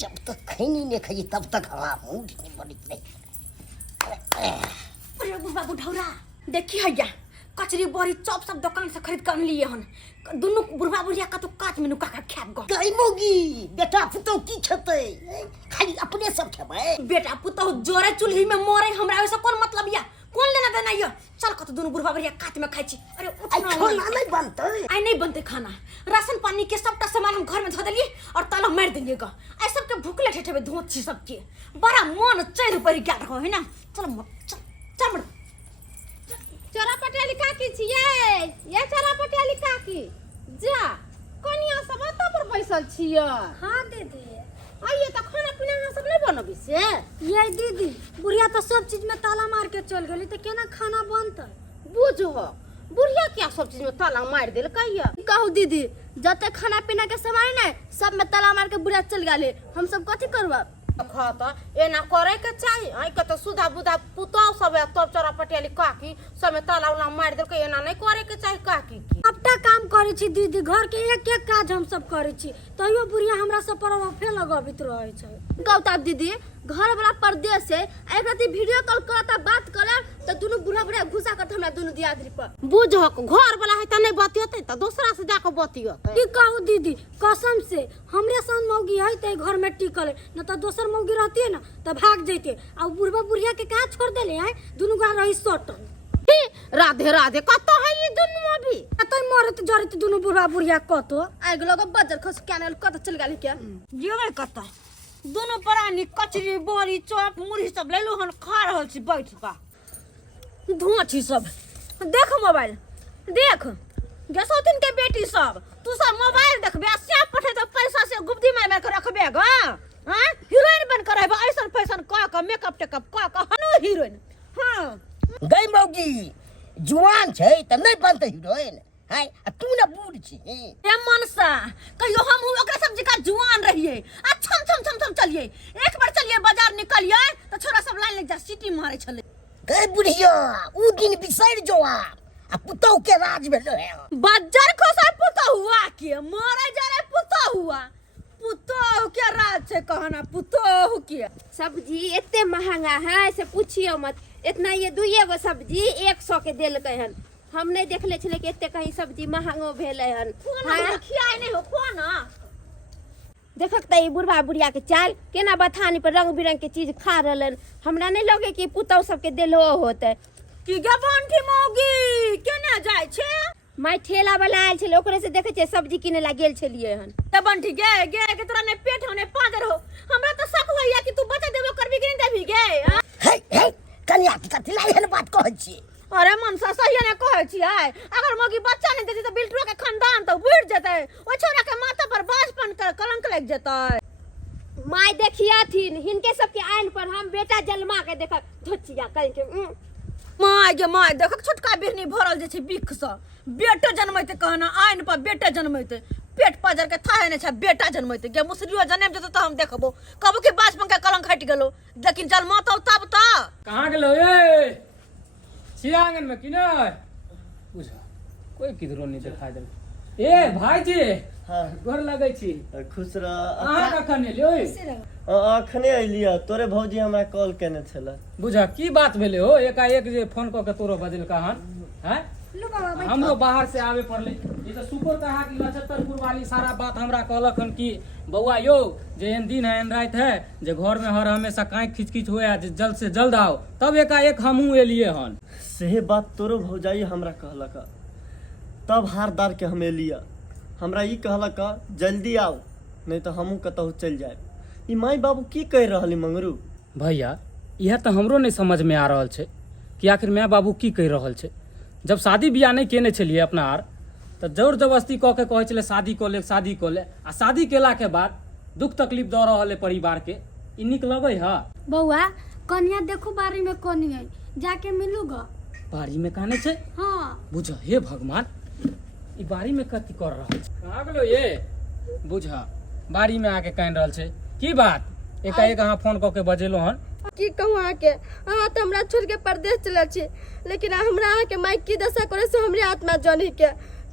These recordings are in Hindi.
जब तक खैनी नहीं खाई तब तक हवा मुंह नहीं बनी नहीं। अरे बुढ़ा बुढ़ौरा देखी हैया कचरी बड़ी चॉप सब दुकान से खरीद कर लिए हन दोनों बुढ़वा बुढ़िया का तो काच में नुका कर खाब गो गई मोगी बेटा पुतो की छते खाली अपने सब छबे बेटा पुतो जोरे चूल्ही में मोरे हमरा वैसा कौन मतलब या कौन लेना देना ये चल कत दोनों बुढ़वा बुढ़िया काच में खाई छी। अरे खाना नहीं बनते आई नहीं बनते खाना राशन पानी के सबटा सामान हम घर में धो देलिए और ताला मार देलिएगा ऐ सब के भूखले ठेठे धोत छी सबके बड़ा मन चढ़ पड़ गया रहो है ना। चलो चल चोरा पटेली काकी छियै ये चोरा पटेली काकी जा कनिया सब अत पर बैसल छियै। हाँ दीदी आइए त खाना पीना अहाँ सब नहीं बनबी से ये दीदी बुढ़िया तो सब चीज में ताला मार के चल गई तो केना खाना बनता बुझो बुढ़िया क्या सब चीज में ताला मार देल कहिया कहू दीदी जते खाना पीना के सामान है सब में ताला मार के बुढ़िया चल गए हम सब कथी करबा खाता एना करे के चाहिए आई के तो सुधा बुधा पुताव सब है तब चोरा पटेली काकी सब में ताला उला मार देल के एना नहीं करे के चाहिए काकी की सबटा काम करे छी दीदी घर के एक एक काज हम सब करे छी तइयो बुढ़िया हमरा सब पर वफे लगाबित रहे छै। गौता दीदी घर वाला परदेश से एक राती वीडियो कॉल करता बात करे तो दोनों बुढ़ा बुढ़ा घुसा कर हमरा दोनों दियादरी पर बुझो घर वाला है त नहीं बतियते त दूसरा से जाके बतियते की कहू दीदी कसम से हमरे संग मौगी है ते घर में टिकल न तो दोसर मौगी रहती है ना तो भाग जैते और बुढ़वा बुढ़िया के कहां छोड़ देले है दोनों का रही सोटल राधे राधे कत है ये दोनों अभी तो मरत जरत दोनों बुढ़वा बुढ़िया कतो आग लोग बजर खस कैनल कत चल गेल क्या जेबे कत दोनों प्राणी कचरी बड़ी चॉप मुरही सब ले लो हन खा रहल छी बैठ का धुआं छी सब देख मोबाइल देख गसौतिन के बेटी सब तू सब मोबाइल देखबे से पठे तो पैसा से गुप्ती में के रखबे ग हां हीरोइन बन कर रहबे ऐसन फैशन का मेकअप टेकअप का हनु हीरोइन। हां गई मोगी जुआन छै त नहीं बनते हीरोइन है तू ना बूढ़ छी ए मनसा कहियो हम ओकरा सब्जी का जुआन रहिए आ छम छम छम छम चलिए एक बार चलिए बाजार निकलिए तो छोरा सब लाइन लग जा सीटी मारे छले। गई बुढ़िया उ दिन बिसर जो आ पुतो के राज भेलो है बाजार खोसा पुतो हुआ के मारे जा रे पुतो हुआ पुतो के राज से कहना पुतो के सब्जी इतने महंगा है से पूछियो मत इतना ये दुइये गो सब्जी 100 के देल हन हम नहीं देखले छले कि इतने कहीं सब्जी महंगो भेले हन हां खियाए नहीं हो कोन देखक त ई बुढ़वा बुढ़िया के चाल केना बथानी पर रंग बिरंग के चीज खा रहलन हमरा नहीं लगे कि पुतौ सब के देलो होते की गबंठी मौगी केना जाय छे माय ठेला वाला आयल छले ओकरे से देखे छे सब्जी किने ला गेल छलिए हन गबंठी गे के तोरा ने पेट होने पादर हो हमरा तो शक होइया कि तू बचा देबो करबी कि नहीं देबी गे हे कन्या की कथि लाइन बात कहै छी। अरे मनसा सही ने कहै छी आय अगर मोगी बच्चा नहीं देती तो बिल्टरो के खानदान तो बुढ़ जते ओ छोरा के माथा पर बाजपन का कलंक लग जते। माय देखिया थीन हिनके सब के आइन पर हम बेटा जन्मा के देखा धोचिया कह के माय गे माय देखक छोटका बिहनी भरल जे छै बिख स बेटा जन्मैते कहना आइन पर बेटा जन्मैते पेट पाजर के थाहे ने छै बेटा जन्मैते गे मुसरियो जन्म जते तो हम देखबो कबो के बाजपन का कलंक हट गेलो लेकिन जन्मा तो तब त कहां गेलो ए छिया आंगन में कि नहीं बुझा कोई किधरो नहीं देखा दे ए भाईजी हां गोर लागै छी खुश रह अहाँ कखन एलियो अखने एलिया तोरे भौजी हमरा कॉल केने छला बुझा की बात भेले हो एकाएक जे फोन क के तोरो बजल कहन हैं हमरो बाहर से आवे पड़ले ई तो सुपर कहा कि नक्षत्रपुर वाली सारा बात हमरा कहलखन कि बउआ यो जे एन दिन है एन रात है जे घर में हर हमेशा कांख खिचखिच होया जे जल्द से जल्द आओ तब एकाएक हमहू एलिए हन से बात तोरो भौजाई हमरा कहलक तब हारदार के हम एलिया हमरा ई कहलक जल्दी आओ नहीं तो हमहू कतहु चल जाए ई माई बाबू की कह रहली मंगरू भैया यह तो हमरो नहीं समझ में आ रहल छै कि आखिर माय बाबू की कह रहल छै जब शादी बियाह नहीं केने छलिए अपना आर तो जोर जबरदस्ती कह के कहे छले शादी क ले आ शादी केला के बाद दुख तकलीफ द रहल है परिवार के ई निक लगे है बउआ कन्या देखो बारी में कोनी है जाके मिलूगा बारी में कहने छे हां बुझ हे भगवान ई बारी में कथि कर रहल छै कहां गेलो ये बुझ बारी में आके कह रहल छै की बात एकाएक अहाँ फोन क के बजेलो हन की कहूँ आके अहाँ तो हमरा छोड़ के परदेश चल छी लेकिन हमरा के माई की दशा करे से हमरे आत्मा जानी के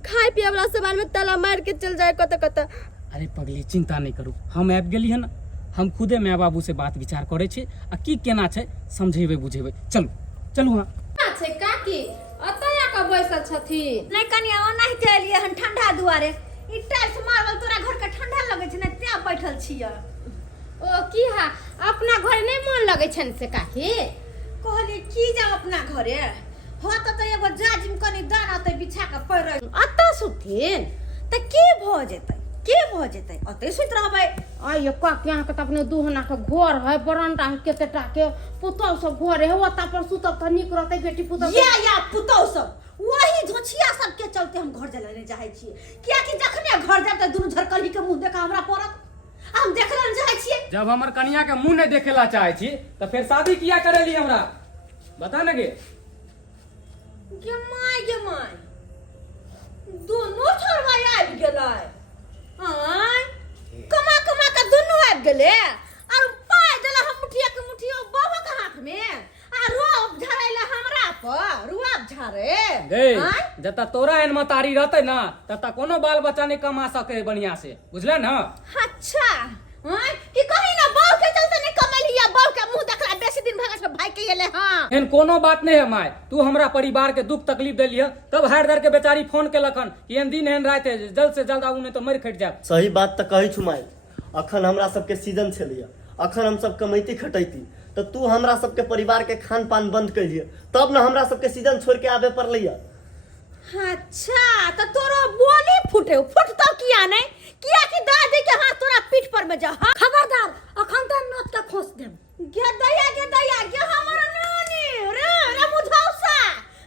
खाए पिए वाला सामान में ताला मार के चल जाए कत कत अरे पगली चिंता नहीं करू हम आबि गेली है ना हम खुदे माय बाबू से बात विचार करे छी आ की केना छै समझेबै बुझेबै। चलू चलू हाँ छै काकी अतय आके बैसल छथिन। नहीं कनिया ओनाहि ते एलिए हन ठंडा दुआरे ई टाइल्स मारल तोरा घर के ठंडा लगे छै ने ते बैठल छियै। ओ की हा अपना घर नहीं मन लगे छन से काकी? कहलिए की जाओ अपना घरे हो त एगो जाजिम कनी दाना ते बिछा के पड़ अतः सुथिन त की भ जेतै अते सुत रहबै। आइयो काकी अहाँ के त अपने दुहना के घर है बरंडा है केते टा के पुतौ सब घर है ओता पर सुतब त निक रहतै बेटी पुतौ या पुतौ सब वही झोछिया सब के चलते हम घर जले नहीं चाहे छियै किया कि जखने घर जाब त दुनु झरकली के मुंह देखा हमरा पड़त हम देखला नहीं चाहे छियै। जब हमर कन्या के मुंह नहीं देखेला चाहे छी तो फिर शादी किया करेली हमरा बता न गे। गे माय दोनों छोरवा आबि गेलै हां कमा के दोनों आबि गेलै और पाय देला हम मुठिया बाबा के हाथ में आ रोब झरैला हमरा पर रुआब झरे गे जता तोरा एन मतारी रहते ना तता कोनो बाल बच्चा नहीं कमा सके बढ़िया से बुझले ना। अच्छा हां कि कहीं ना बाऊ के चलते नहीं कमलिया बाऊ के मुंह देखला बेसी दिन भगत के भाई के एले हां एन कोनो बात नहीं है माय तू हमरा परिवार के दुख तकलीफ देलिए तब हार दर के बेचारी फोन केलकन कि एन दिन एन रात जल्द से जल्द आऊ नहीं तो मर खट जाब। सही बात त कहै छु माय अखन हमरा सबके सीजन छलिए अखन हम सब कमैती खटैती तो तू हमरा सबके परिवार के खान पान बंद कैलिए तब न हमरा सबके सीजन छोड़ के आबे पड़लैया। अच्छा तो तोरो बोली फुटतो किया नहीं किया कि दादी के हाथ तोरा पीठ पर में जा खबरदार अखन त नोत के खोस देम। गे दया गे हमर नानी रे मुझौसा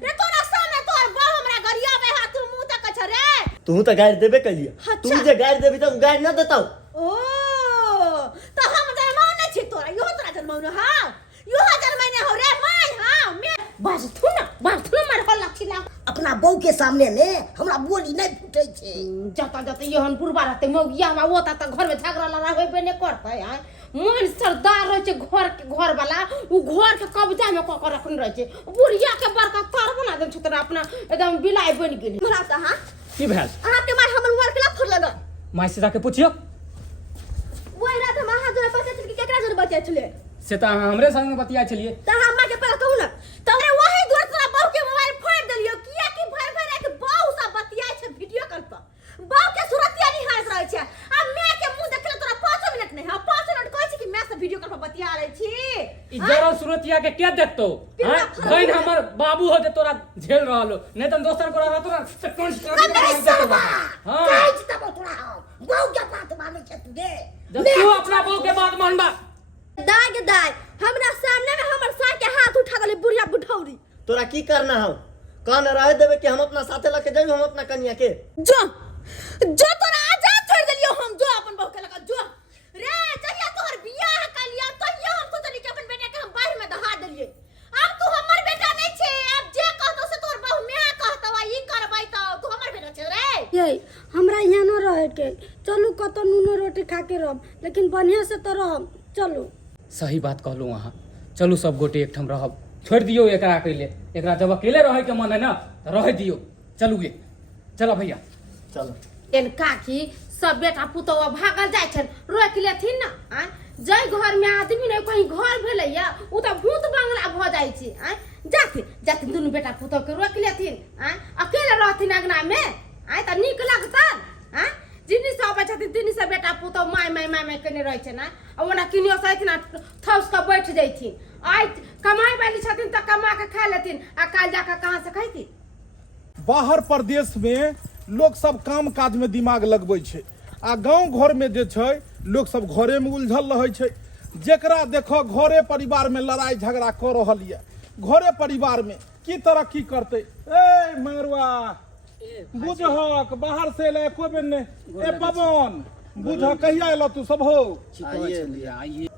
रे तोरा सामने तोर बाप हमरा गरिया में हाथ मुंह तक छ रे तू त गायर देबे कैलिए तू जे गायर देबी त गायर न देतौ। ओ तो हम जन्माऊ नहीं छी तोरा यो तोरा जन्माऊ न हां यो जन्माई हो रे माय हां मैं बस थू ना मार हल्ला छिला अपना बहू के सामने में हमरा बोली नहीं फूटे छे। जता योहन पुरबा रहते मौगिया में ओता त घर में झगड़ा लड़ा होबे नहीं करते है मन सरदार रहे छे घर वाला उ घर के कब्जा में क रखन रहे छे बुढ़िया के बड़का तार बना दे छ तोरा अपना एकदम बिलाई बन गेली हमरा त हां की भेल अहाँ के मार हमर मोबाइल के ला फोड़ लगा माय से जाके पूछियो वही रात हम अहाँ जोरे बचे कि केकरा जोरे बचे छले से त हमरे संग बतिया छलिए त हमरा के पता कहू ना तोरे वही दूर तोरा बाऊ के मोबाइल फोड़ देलियो किया कि भर एक बाऊ सा बतिया छे वीडियो कॉल पर बाऊ के सुरतिया नहीं हाथ रहे छे आ मैं के मुंह देखले तोरा 5 मिनट नहीं हां 5 मिनट कहै छी कि मैं से वीडियो कॉल पर बतिया रही छी ई जरो सुरतिया के के देखतो हां बहन हमर बाबू हो जे तोरा झेल रहलो नहीं त दोसर को रहतो ना से कौन हां काई तब तोरा बहू के बात माने छे तू दे जब तू अपना बहू के बात मानबा दाग हमरा सामने में हमर सा के हाथ उठा गले बुढ़िया बुढ़ौरी तोरा की करना हो कान रह देबे कि हम अपना साथे लेके जाइयो हम अपना कन्या के जो तोरा आजाद छोड़ देलियो हम जो अपन बहू के लगा जो रे जहिया तोहर बियाह कर लिया तहिया हम सोचली कि अपन बेटा के हम बाहर में दहा देलिए अब तू हमर बेटा नहीं छे अब जे कहतो से तोर बहू मैं कहतवा ई करबै त तू हमर बेटा छे रे ये हमरा यहाँ न रहे के चलू कतो नूनो रोटी खा के रहब लेकिन बढ़िया से तो रहब चलू। सही बात कहलू अहाँ चलू सब गोटे एकठम रहब छोड़ दियो एकरा के लिए एकरा जब अकेले रहे के मन है ना तो रह दियो चलू गे चलो भैया चलो एन काकी सब बेटा पुतौआ भागल जाय छन रोक लेथिन ना आ जय घर में आदमी नहीं कहीं घर भेलैया उ त भूत बंगला भ जाय छी आ जाते दुनु बेटा पुतौ के रोक लेथिन आ अकेले रहथिन अंगना में आ त नीक लगतन आ जिनी सब छथिन तिनी सब बेटा पुतौ माय कने रहै छै ना ओना किनियो सहित ना थौस के बैठ जैथिन आइ कमाई वाली छथिन त कमा के खा लेथिन आ काल जाके कहां से खैथिन। बाहर प्रदेश में लोग सब काम काज में दिमाग लगबै छै आ गांव घर में जे छै लोग सब घरे में उलझल रहै छै जेकरा देखो घरे परिवार में लड़ाई झगड़ा कर रहल ये घरे परिवार में की तरक्की करते ए मरुआ बुझहक बाहर से ले एको बेर ने ए पवन बुझ कहिया एला तू सब हो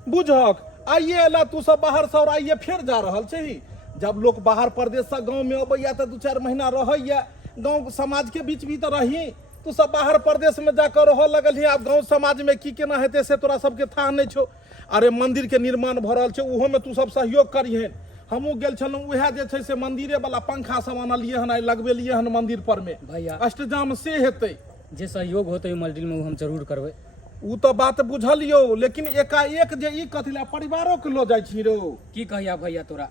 बुझहक आइए एला तू सब बाहर से और आइए फिर जा रहल छै जब लोग बाहर प्रदेश से गांव में अबैया तो 2-4 महीना रहैया गांव समाज के बीच भी तो रही तू सब बाहर प्रदेश में जाकर रह लगल ही आब गांव समाज में की केना हेते से तोरा सबके था नहीं छो। अरे मंदिर के निर्माण भ रहल छै उहो में तू सब सहयोग करिहेन हमहू गेल छलहुँ उएह जे छै से मंदिरे वाला पंखा सब आनलिए हन आई लगबेलिए हन मंदिर पर में भैया अष्टजाम से हेतै जे सहयोग होते मंदिर में हम जरूर करबै ऊ तो बात बुझलियो, लेकिन एकाएक जे ई कथी ला परिवारों के लो जाइ छी रो। की कहिया भैया तोरा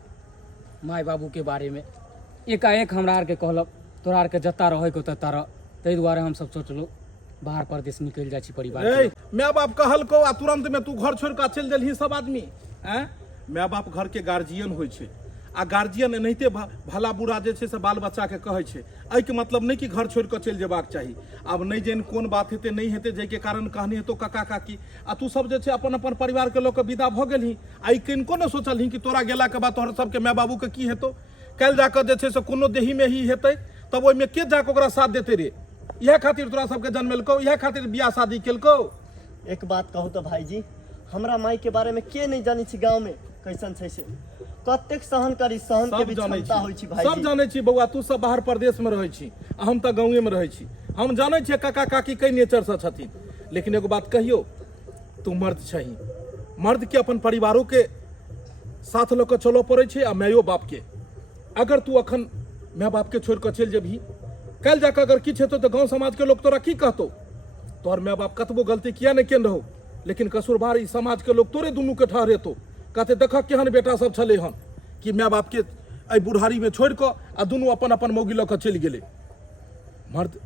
माय बाबू के बारे में? एकाएक हमरा आर के कहलक तोरा आर के जत्ता रहे को तत्ता रह, ताहि दुआरे हम सब सोचलू बाहर परदेश निकल जाइ छी परिवार के। माय बाप कहलको आ तुरंत में तू घर छोड़ के चल देलही सब आदमी। हैं माय बाप घर के गार्जियन होइ छै, आ गार्जियन एनाहिते भला बुरा जे छै से बाल बच्चा के कहै छै। एहि के मतलब नहीं कि घर छोड़ के चल जेबाक चाही। आब नहीं जान कोन बात हेतै नहीं हेतै, जाहि के कारण कहनी हेतौ काका काकी, आ तू सब जे छै अपन अपन परिवार के लोग के विदा भ गेलही। आई किनको न सोचलही कि तोरा गेला के बाद तोहर सबके माय बाबू के की हेतौ। कल जाकर जे छै से कोनो देही में ही हेतै तब ओहिमे के जाके ओकरा साथ देते रे। इएह खातिर तोरा सबके जन्मेलकौ, इएह खातिर बियाह शादी केलकौ। एक बात कहूँ तो भाईजी, हमरा माई के बारे में के नहीं जानी छी गाँव में कैसन छै से। कतेक सहन करी, सहन के भी क्षमता होइ छी भाईजी। सब जानै छी बौआ, तू सब बाहर प्रदेश में रहै छी आ हम त गाँवे में रहै छी। हम जानै छियै काका काकी कई नेचर से छथिन, लेकिन एगो बात कहियो, तू मर्द छही। मर्द के अपन परिवारों के साथ ल के चलो पड़े छै आ मायो बाप के। अगर तू अखन माय बाप के छोड़ के चल जेबही, कल जाकर अगर किछ हेतौ तो गाँव समाज के लोग तोरा की कहतौ। तोहर माय बाप कतबो गलती किया नहीं केन रहो, लेकिन कसूरवार ई समाज के लोग तोरे दुनू के ठहरेतौ। कहते देख केहन बेटा सब छले हन कि माय बाप के आई बुढ़ारी में छोड़ के आ दुनू अपन अपन मौगी ल के चल गेले। मर्द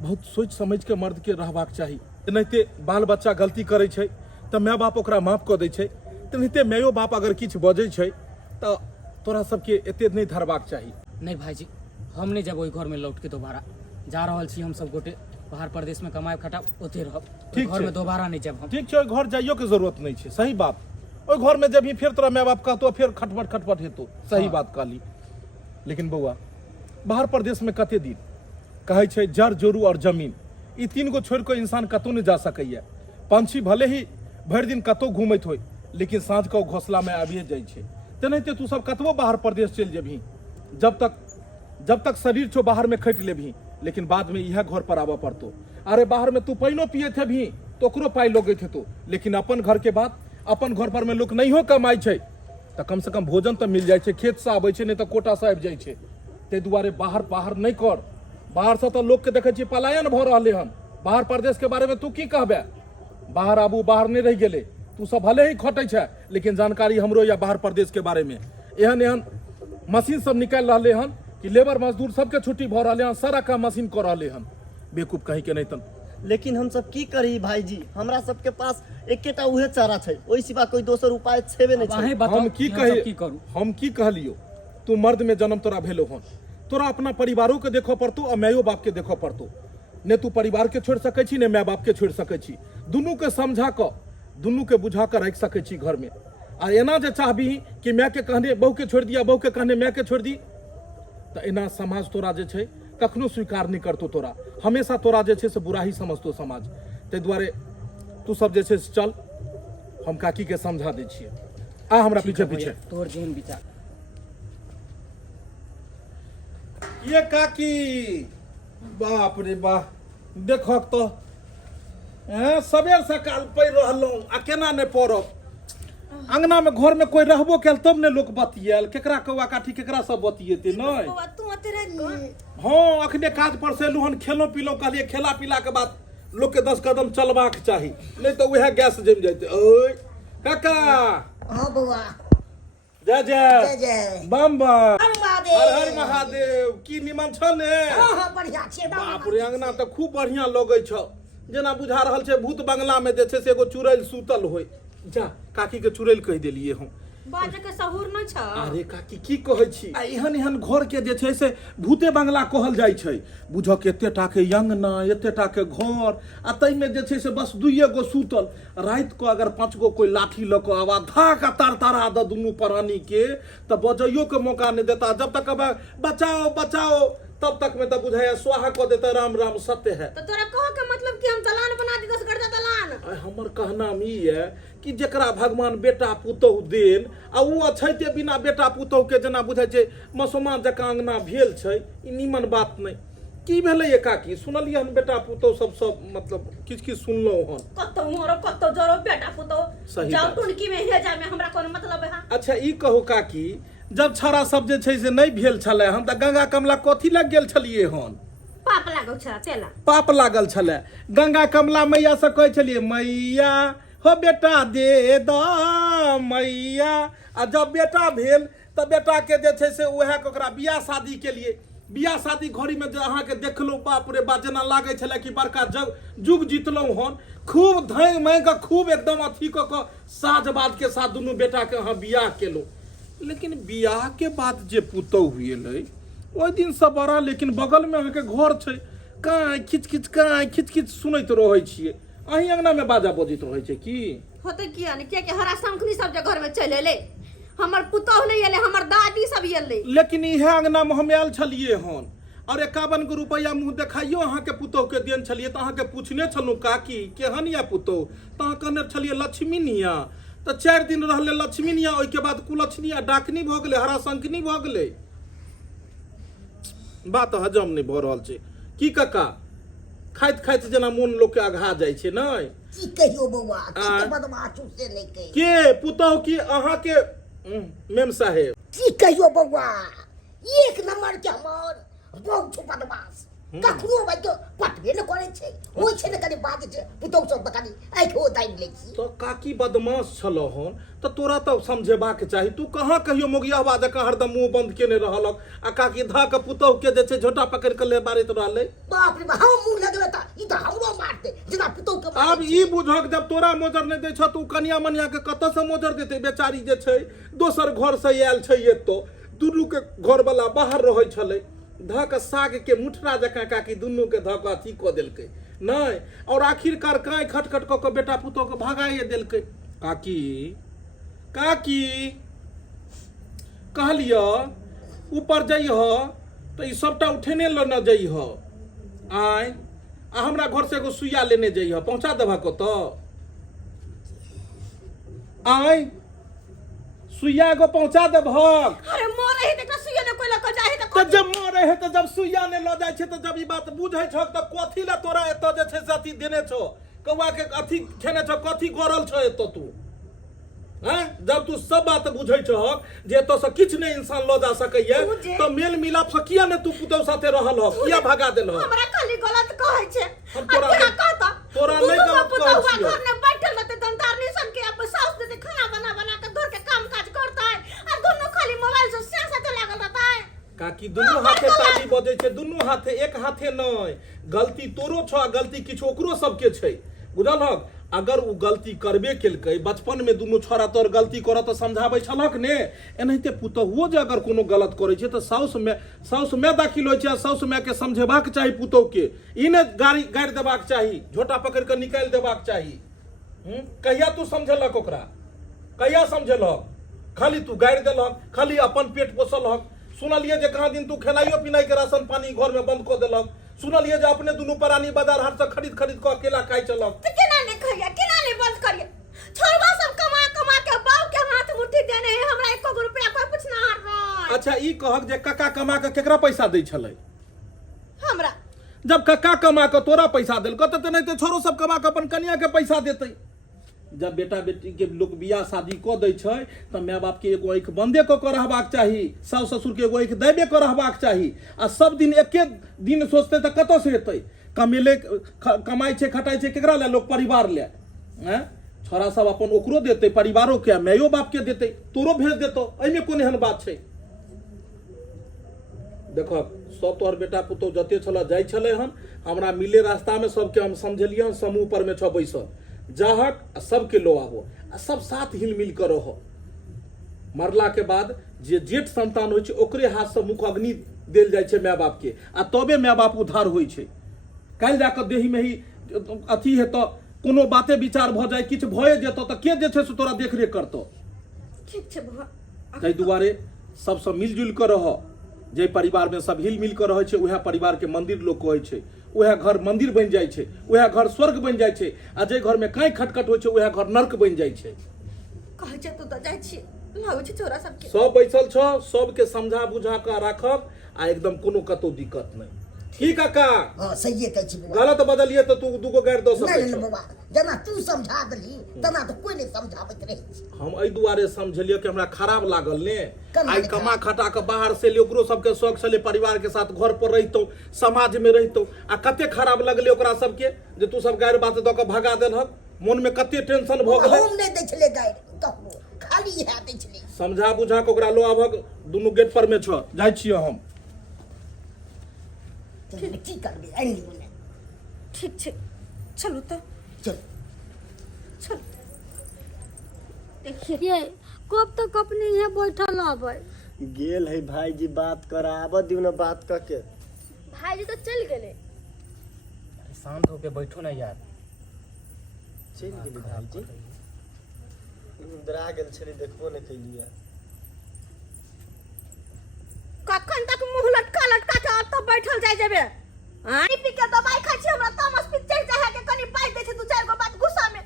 बहुत सोच समझ के मर्द के रहबाक चाही। एनाहिते बाल बच्चा गलती करे छै तो माय बाप ओकरा माफ कऽ दै छै, तेनाहिते मायो बाप अगर किछ बजै छै तो तोरा सबके एते नहीं धरबाक चाही। नहीं भाईजी, हम नहीं जब ओहि घर में लौट के दोबारा। जा रहल छी हम सब गोटे बाहर प्रदेश में कमाए खटाब, ओते रहब। ठीक घर छै। में दोबारा नहीं जब हम। ठीक छै, घर जाइयो के जरूरत नहीं छै। सही बात, ओहि घर में जब ही फिर तोरा माय बाप कहतो फिर खटपट खटपट हेतौ। सही बात कहली। लेकिन बौआ बाहर प्रदेश में कते दिन कहै छै जड़ जोरू और जमीन, ई तीन गो छोड़ के इंसान कतौ नहीं जा सकैया। पंछी भले ही भरि दिन कतौ घूमैत होय, लेकिन साँझ के घोंसला में आबिए जाइ छै। तेनाहिते तू सब कतबो बाहर प्रदेश चल जेबही, जब तक शरीर छो बाहर में खटि लेबही, लेकिन बाद में इएह घर पर आबऽ पड़तो। अरे बाहर में तू पाइनो पियत हेबही तो ओकरो पाइ लगैत हेतौ, लेकिन अपन घर के बात अपन घर पर में लोग नहियो कमाई छै तो कम से कम भोजन तो मिल जाए छै, खेत से आबै छै नहीं तो कोटा से आबि जाइ छै। ताहि दुआरे बाहर नहीं कर। बाहर से तो लोग के देखे छियै पलायन भ रहले हन। बाहर प्रदेश के बारे में तू की कहबे? बाहर आबू, बाहर नहीं रह गेले। तू सब भले ही खटै छै, लेकिन जानकारी हमरो या बाहर प्रदेश के बारे में। एहन एहन मशीन सब निकाल रहले हन कि लेबर मजदूर सबके छुट्टी भ रहले हन, सारा काम मशीन कर रहले हन। बेवकूफ कहीं के नहीं तन। लेकिन हम सब की करी भाईजी, हमरा सबके पास एकेटा उहे चारा छै, ओहि सिवा कोई दोसर उपाय छेबे नहीं छै। अहें बताउ हम की कि हम सब कही, की करू? हम की कहलियो, तू मर्द में जन्म तोरा भेलो हन, तोरा अपना परिवारों के देखो पड़तो और मायो बाप के देखो पड़तो। ने तू परिवार के छोड़ सकै छी, ने माय बाप के छोड़ सकै छी। दुनू के समझा क, दुनू के बुझा कर रख सकै छी घर में। आ एना जे चाहबी कि माय के कहने बहू के छोड़ दिया, बहू के कहने माय के छोड़ दी, तो एना समाज तोरा जे छै कखनो स्वीकार नहीं करतो। तोरा हमेशा तोरा जे छै से बुरा ही समझतो समाज। ताहि दुआरे तू सब जे छै से चल, हम काकी के समझा दै छियै। आ हमरा पीछे पीछे। तोर जेहन विचार। ये काकी, बाप रे बाप, देखक तो सबेर सकाल पढ़ रहलहुँ आ केना नहीं पढ़ब। अंगना में घर में कोई रहबो कैल तब ने लोग बतियाल, केकरा कौआ काठी केकरा सब बतियेते नहीं। बौआ तू अते रह हाँ, अखने काज पर से एलू हन, खेलो पीलो, कहलिए खेला पीला के बाद लोग के 10 कदम चलबाक चाही, नहीं तो वह गैस जम जाते। ओए काका, हाँ बौआ, जय जय जय जय। बम बम, महादेव। हर हर महादेव। की निमन छ ने? हाँ हाँ बढ़िया छियै। बाप रे, अंगना तो खूब बढ़िया लगे छ, जेना बुझा रहल छै भूत बंगला में जे छै से एगो चुड़ैल सुतल होय। जा काकी के चुड़ैल कह देलिए हम। बाजे के सहूर न छ। अरे काकी की कहै छी, आ एहन एहन घर के जे छै से भूते बंगला कहल जाइ छै। बुझ के एतेटा के अंगना, एतेटा के घर, आ तै में जे छै से बस दुइये गो सुतल। रात को अगर 5 गो कोई लाठी ल के आवा धाका तरतरा द दुनू प्राणी के, त बजइयो के मौका नहीं देता। जब तक अब बचाओ बचाओ, तब तक में तो बुझाया स्वाहा को देता राम राम सत्य है। तो तोरा कहो के मतलब कि हम दलान बना दी 10 गड्ढा दलान। हमर कहना ई है कि जेकरा भगवान बेटा पुतौह देन आ उ अछैते बिना बेटा पुतौह के जेना बुझाइ छै मसुमा जकाँ अंगना भेल छै, ई निमन बात नहीं। की भेलै एकाकी, सुनलिए हन बेटा पुतौह सब मतलब किछ किछ सुनलहुँ हन। कतो मोरो कतो जरो बेटा पुतो सही जाओ बात। टुनकी में हे जाय में हमरा कोन मतलब है। अच्छा ई कहू काकी, जब छड़ा सब जे छै से नहीं भेल छलै हम त गंगा कमला कथी लग गेल छलिए हन? पाप लागल छला तेला पाप लागल छलै। गंगा कमला मैया से कहै छलिए मैया हो बेटा दे द मैया, आ जब बेटा भेल त बेटा के जे छै से उहे के ओकरा बियाह शादी के लिए, बियाह शादी घड़ी में जे अहाँ के देखलौ बाप रे बा जेना लागे छलै कि बड़का जुग जीतलौ हन। खूब धांग मांग के खूब एकदम अथी क साजबाज के साथ दुनू बेटा के अहाँ बियाह केलौ। लेकिन बियाह के बाद जे पुतौह हुएलै ओहि दिन से बड़ा, लेकिन बगल में अहाँ के घर छै, काई खिच खिच सुनैत रहै छियै। अहीं अंगना में बाजा बजैत रहै छै की? होते किया ने के हरा शंखनी सब जे घर में चले ले, हमर पुतौह नहीं एले, हमर दादी सब एले। लेकिन इहे अंगना में हम आयल छलिए हन और 51 रुपया मुंह देखाइयो अहाँ के पुतौह के देन छलिए त अहाँ के पूछने छलु काकी केहन या पुतौह, त अहाँ कहने छलिए लक्ष्मी निया। त 4 दिन रहले लक्ष्मी निया, ओइ के बाद कुलक्ष्मी डाकनी भ गेलै, हरा शंखनी भ गेलै। बात हजम नहीं भ रहल छै की काका? खाइत खाइत जेना मोन लोग के अघा जाइ छै नै? की कहियो बौआ, की के बदमाश से नहीं कही के पुतौह की अहाँ के मेम साहेब? की कहियो बौआ, एक नंबर के हमर बहुत बदमाश। कखनो भाई तो पटबे न करे छै, होय छै न कनी बात छै पुतौह सब कनी आइखो दाइ लै छी। तो काकी बदमाश छलो हन तो तोरा तो समझेबाक चाही। तू कहाँ कहियो मोगियाबा जका हरदम मुंह बंद केने रहलक आ काकी धा के पुतौह के जे छै झोटा पकड़ के ले बारित रहले। बाप रे बा, हम मुंह लगबे त ई त हमरो मारते जेना पुतौह के मारै अब ई बुझक जब तोरा मोजर नहीं दे छ तू कनिया मनिया के कत से मोजर देते? बेचारी जे छै दोसर घर से आयल छै, एतो दुनू के घर वाला बाहर रहै छले, ध के साग के मुठरा जका काकी दुनू के ध के अथी क देलकै नहीं, और आखिरकार काई खटखट क के बेटा पुतौह के भगाइए देलकै। काकी काकी कहलियो ऊपर जइह तो ई सबटा उठेने ल न जइह, आय आ हमरा घर से एगो सुइया लेने जइह, पहुंचा देबा कत? आय सुइया एगो पहुंचा देबहक। अरे मोरे ही त सुइया ने कोई लक जाहि तो जब मरे है तो जब सुइया ने ल जाय छै तो जब ई बात बुझै छ त कथी ला तोरा एत जे छै से अथी देने छो, कौआ के अथी खेने छो, कथी गरल छ एत तू? हैं जब तू सब बात बुझै छ जे एत से किछ नहीं इंसान ल जा सकैया तो मेल मिलाप से किया ने तू पुतौह साथे रहल हो, किया भगा देल हो? हमरा खाली गलत कहै छै। हम तोरा क्या नहीं- कहता तोरा नहीं गलत कहै पुतौह छियै। घर में बैठल रहते दंतारनी सन के अब सास देते खाना बना बना के घर के काम काज करता है, और दोनों खाली मोबाइल से सियासत लागल रहता है। काकी दुनू हाथे ताली बजै छै, दुनू हाथे, एक हाथे नहीं। गलती तोरो छ, गलती किछ ओकरो सबके छै, बुझलहक? अगर उ गलती करबे केलकै बचपन में दुनू छोरा तोर गलती करत त समझाबै छलक ने, एनाहिते पुतौहो जे अगर कोनो गलत करै छै त साउस में दाखिल होइ छै, साउस में के समझेबाक चाही पुतौह के, ई ने गारि देबाक चाही, झोटा पकड़ के निकाल देबाक चाही। कहिया तू समझलक ओकरा? कहिया समझलक? खाली तू गारि देलक, खाली अपन पेट पोसलक। सुनलिए जे कहाँ दिन तू खेलाइयो पिनाइ के राशन पानी घर में बंद कर देलक। सुनलिए जे अपने दुनू प्राणी बाजार हाट से खरीद के अकेला खाइ चलक। तो केना ने खइया, केना ने बंद करिए? छोरबा सब कमा के बाप के हाथ मुट्ठी देने है, हमरा 1 रुपया कोई पूछनाहार नहीं। अच्छा ई कहक जे कक्का कमा के केकरा पैसा दै छलै? हमरा जब कक्का कमा के तोरा पैसा देलक त नहीं तो छोरो सब कमा के अपन कनिया के पैसा देतै। जब बेटा बेटी के लोग बियाह शादी क दै छै त माय बाप के एगो आँख बंदे क के रहबाक चाही, सास ससुर के एगो आँख देबे के रहबाक चाही। आ सब दिन एके दिन सोचते त कत से हेतै? कमेले कमाई छै खटाई छै केकरा ले? लोग परिवार ले। हैं छोरा सब अपन ओकरो देतै, परिवारों के, मायो बाप के देतै, तोरो भेज देतो, एमे कोन एहन बात छै? देखो सब तोहर बेटा पुतौह जते छल जाइ छले हन, हमरा मिले रास्ता में सबके हम समझलिए समूह पर में छ बैसल जाहक आ सबके लो आबो आ सब साथ हिल मिल कर रहो। मरला के बाद जे जेठ संतान होइ छै ओकरे हाथ से मुख अग्नि देल जाइ छै माय बाप के, आ तबे माय बाप उद्धार होइ छै। काल्हि जाकर देही में ही अथी है तो कोनो बाते विचार भ जाए, किछ भए जेतो त के जे छै से तोरा देखरेख करतो। ठीक छै ताहि दुआरे सबसे मिलजुल कर रह। जे परिवार में सब हिल मिल कर रहे छै उहे परिवार के मंदिर लोग कहै छै, उहे घर मंदिर बन जाइ छै, उहे घर स्वर्ग बन जाइ छै, आ जे घर में काई खटखट होइ छै उहे घर नर्क बन जाइ छै। कहै छै तू त जाइ छी लागै छै छोरा सबके सब बैसल छ, सबके समझा बुझा के राखब आ एकदम कोनो कतौ दिक्कत नहीं। ठीक काका? हां सही है कहै छी बौआ। गलत बदलिए तो तू दूगो गाड़ दो नहीं सकै नहीं छ। बौआ, जना तू समझा देली तना तो कोई नहीं समझाबैत रहे छै। हम एहि दुआरे समझलियै कि हमरा खराब लागल ने केना आइ नहि कमा खटा के बाहर से ले ओकरो सबके शौक छलै परिवार के साथ घर पर रहितौ समाज में रहितौ आ कते खराब लगलै ओकरा सबके जे तू सब गारि बात दऽ के भगा देलहक मन में कते टेंशन भऽ गेलै। हम नहीं दै छलै गाइड कखनो खाली इएह दै छलै। समझा बुझा के ओकरा लो आबक दुनू गेट पर में छ जाइ छियै हम। चल की करबे आनि लियो ठीक छै चलू तऽ चल। चल ये कब तक अपने यहाँ बैठल हबै? गेल है भाईजी बात कर आबऽ दिउ ना बात क के। भाईजी तो चल गेले। शांत होके बैठो ना यार। चल गेली भाईजी इंदिरा गेल छली देखबो नहीं कैलिया। कखन तक मुंह लटका लटका के ओतऽ बैठल जाय जेबे? आइ पी के दवाई खाइ छी हमरा तामस पी चढ़ जाय है के कनी पाइ दै छै दू चारि गो बात गुस्सा में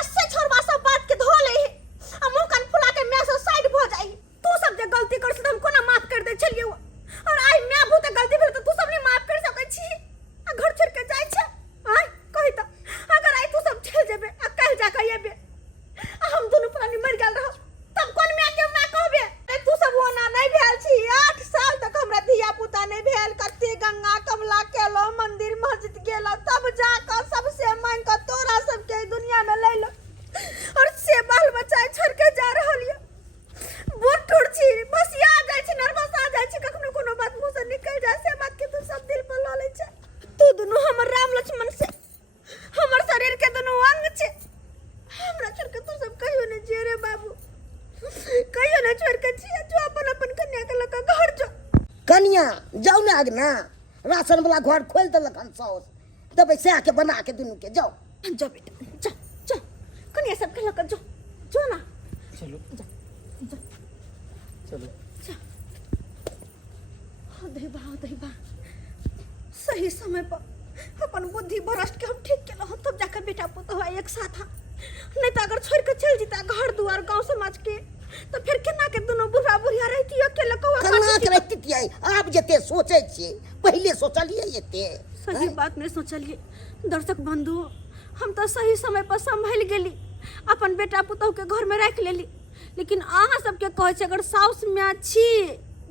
अस्से छोड़बा सब बात के धो ले आ मुंह कान फुला के मैं से साइड भ जाई। तू सब जे गलती कर से हम कोना माफ कर दे छलिए और आइ मैं भूत गलती भेल त तू सब नहीं माफ कर सकै छी आ घर छोड़ के जाय छै। आइ कहि त अगर आइ तू सब चल जेबे आ कल जा के एबे आ हम दुनू प्राणी मर गेल रह तब कोन मैं के मैं कहबे तू सब ओना नहीं भेल छी। 8 साल तक हमरा धिया पुता नहीं भेल कते गंगा कमला केलो मंदिर मस्जिद गेलो तब जाकर सबसे मांग कर तोरा सबके दुनिया में ले लो और से बाल बच्चा छोड़ के जा रहल ये बूढ़ टूट छी बस आ जाय छी नर्वस आ जाय छी कखनो कोनो बात मुंह से निकल जाय से बात के तू सब दिल पर ल ले छै। तू दुनू हमर राम लक्ष्मण से हमर शरीर के दुनू अंग छै हमरा छोड़ के तू सब कहियो नहीं जे रे बाबू कहियो नहीं छोड़ के छी जो अपन अपन कन्या के लक घर जो। कनिया जाओ ना आग ना राशन वाला घर खोल देलक हन सौस तब से के बना के दुनू के जाओ। जा बेटा जा जा कन्या सब के लक जो जो ना चलो जा जा चलो देवा सही समय पर अपन बुद्धि भ्रष्ट के हम ठीक केलो हम तब जाकर बेटा पुतवा एक साथ नहीं तो अगर छोड़ के चल जीता घर दुआर गांव समाज के तो फिर केना के दोनों बुढ़ा बुढ़िया रहती अकेले कना के रहती थी आप जते सोचे छे पहले सोचलिए एते सही बात नहीं सोचलिए। दर्शक बंधु हम तो सही समय पर संभल गेली अपन बेटा पुतहु के घर में रख लेली लेकिन अहाँ सबके कहे छै अगर साउस में छी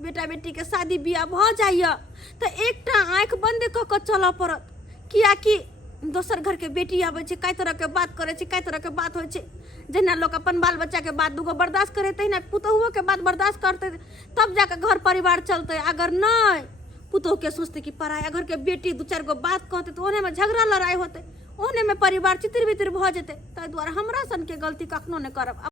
बेटा बेटी के शादी बियाह भ जाइए तो एकटा आँख बंद क के चलऽ पड़त कियाकि दोसर घर के बेटी आबै छै कई तरह के बात करे छै कई तरह के बात होइ छै जहिना लोग अपन बाल बच्चा के बात दूगो बर्दाश्त करे तहिना पुतहुओ के बात बर्दाश्त करते तब जाके घर परिवार चलते। अगर नहीं पुतहु के सोचते कि पराया घर के बेटी दू चार गो बात कहते तो ओने में झगड़ा लड़ाई होते ओने में परिवार चितिर बितिर भ जेते ताहि दुआरे हमरा सन के गलती कखनो नहीं करब।